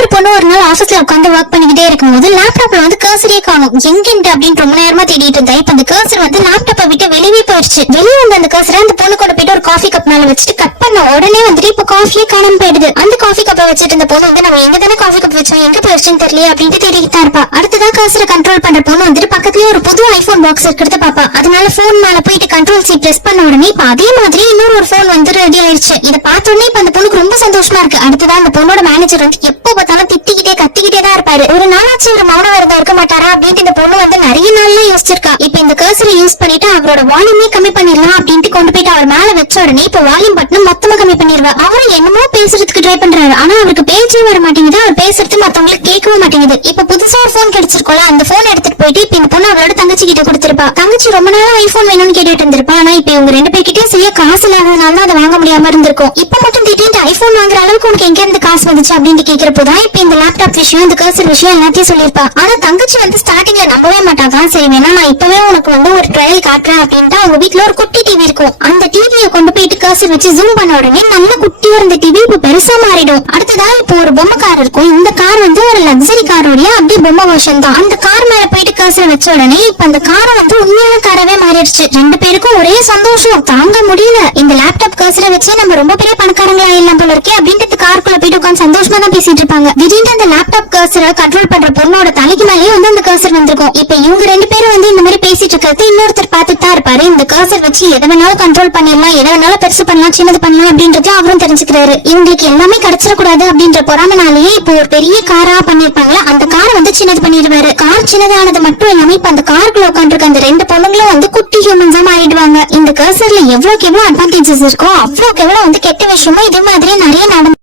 ஒரு பொண்ணு ஒரு நாள் ஆபீஸ்ல உட்காந்து ஒர்க் பண்ணிக்கிட்டே இருக்கும்போது லேப்டாப்ல வந்து கர்சரே காணும் எங்கிட்டு அப்படின்னு ரொம்ப நேரமா தேடிட்டு இருந்தா. இப்ப அந்த கர்சர் வந்து லேப்டாப்பை விட்டு வெளியே போயிடுச்சு. வெளியே வந்து அந்த கர்சரை அந்த பொண்ணு கூட போயிட்டு ஒரு காஃபி கப் மேல வச்சுட்டு கட் பண்ண உடனே வந்துட்டு இப்ப காஃபியே காணாம போயிடுது. அந்த காஃபி கப்பை வச்சுட்டு இந்த பொண்ணு வந்து நம்ம எங்க தானே காஃபி கப் வச்சோம், எங்க போயிடுச்சுன்னு தெரியல அப்படின்ட்டு தேடிக்கிட்டு தான் இருப்பா. அடுத்ததான் கர்சரை கண்ட்ரோல் பண்ற பொண்ணு வந்துட்டு பக்கத்துலயே ஒரு புது ஐபோன் பாக்ஸ் இருக்கிறத பாப்பா. அதனால போன் மேல போயிட்டு கண்ட்ரோல் சி பிரஸ் பண்ண உடனே இப்ப அதே மாதிரி இன்னொரு ஒரு போன் வந்து ரெடி ஆயிடுச்சு. இதை பார்த்த உடனே இப்ப அந்த பொண்ணுக்கு ரொம்ப சந்தோஷமா இருக்கு. அடுத்ததான் அந்த பொண்ணோட மேனேஜர் வந்து எப்போ பார்த்தாலும் திட்டிக்கிட்டே கத்திக்கிட்டே தான் இருப்பாரு. ஒரு நாளாச்சு ஒரு மௌன விரதம் இருக்க மாட்டாரா அப்படின்ட்டு இந்த பொண்ணு வந்து நிறைய நாள்ல யோசிச்சிருக்கா. இப்ப இந்த கர்சரை யூஸ் பண்ணிட்டு அவரோட வால்யூமே கம்மி பண்ணிடலாம் அப்படின்ட்டு கொண்டு போயிட்டு அவர் மேல வச்ச உடனே இப்ப வால்யூம் பட்டன் மொத்தமா கம்மி பண்ணிடுவா. அவரு என்னமோ பேசுறதுக்கு ட்ரை பண்றாரு, ஆனா அவருக்கு பேச்சே வர மாட்டேங்குது. அவர் பேசுறது மத்தவங்களுக்கு கேட்கவும் மாட்டேங்குது. இப்ப புதுசா ஒரு போன் கிடைச்சிருக்கோல, அந்த போன் எடுத்துட்டு போயிட்டு இப்ப இந்த பொண்ணு அவரோட தங்கச்சி கிட்ட கொடுத்திருப்பா. தங்கச்சி ரொம்ப நாளா ஐபோன் வேணும்னு கேட்டுட்டு இருந்திருப்பா. ஆனா இப்ப இவங்க ரெண்டு பேர்கிட்டே சரியா காசு இல்லாதனால அதை வாங்க முடியாம இருந்திருக்கும். இப்ப மட்டும் திடீர்னு ஐபோன் வாங்குற அளவுக்கு உனக்கு எங்க இருந்து காசு வந்துச்சு அப்படின்னு கேக்குறப்போதான் இப்ப இந்த லேப்டாப் விஷயம் இந்த கர்சர் விஷயம் எல்லாத்தையும் சொல்லிருப்பா. ஆனா தங்கச்சி வந்து ஸ்டார்டிங்ல நம்பவே மாட்டாதான். சரி வேணா நான் இப்பவே உனக்கு வந்து ஒரு ட்ரையல் காட்டுறேன் அப்படின்ட்டு அவங்க வீட்டுல ஒரு குட்டி டிவி இருக்கும். அந்த டிவியை கொண்டு போயிட்டு கர்சர் வச்சு ஜூம் பண்ண உடனே நல்ல குட்டியா இருந்த டிவி இப்ப பெருசா மாறிடும். அடுத்ததா இப்போ ஒரு பொம்மை கார் இருக்கும். இந்த கார் வந்து ஒரு லக்ஸரி காரோட அப்படியே பொம்மை வெர்ஷன் தான். அந்த கார் மேல போயிட்டு கர்சர் வச்ச உடனே இப்ப அந்த காரை வந்து உண்மையான காரவே மாறிடுச்சு. ரெண்டு பேருக்கும் ஒரே சந்தோஷம் தாங்க முடியல. இந்த லேப்டாப் கர்சரை வச்சு நம்ம ரொம்ப பெரிய பணக்காரங்களா எல்லாம் போல இருக்கே அப்படின்ட்டு காருக்குள்ள போயிட்டு உட்காந்து சந்தோஷமா தான் பேசிட்டு இருப்பாங்க. திடீர்னு அந்த லேப்டாப் கர்சரை கண்ட்ரோல் பண்ற பொண்ணோட தலைக்கு மேலேயே வந்து அந்த கர்சர் வந்திருக்கும். இப்ப இவங்க ரெண்டு பேரும் வந்து இந்த மாதிரி பேசிட்டு இருக்கிறது இன்னொருத்தர் பார்த்துட்டு தான் இருப்பாரு. இந்த கர்சர் வச்சு எதை வேணாலும் கண்ட்ரோல் பண்ணிடலாம், எதை வேணாலும் பெருசு பண்ணலாம், சின்னது பண்ணலாம் அப்படின்றது அவரும் தெரிஞ்சுக்கிறாரு. இவங்களுக்கு எல்லாமே கிடைச்சிடக்கூடாது அப்படின்ற பொறாமனாலேயே இப்போ ஒரு பெரிய காரா பண்ணிருப்பாங்களா, அந்த காரை வந்து சின்னது பண்ணிடுவாரு. கார் சின்னதானது மட்டும் இல்லாம இப்ப அந்த காருக்குள்ள உட்காந்துருக்க அந்த ரெண்டு பொண்ணுங்களும் வந்து குட்டி ஹியூமன்ஸா மாறிடுவாங்க. இந்த கர்சர்ல எவ்வளவுக்கு எவ்வளவு அட்வான்டேஜஸ் இருக்கோ அவ்வளவுக்கு எவ்வளவு வந்து கெட்ட விஷயமும் இதே மாதிரி நிறைய நடந்து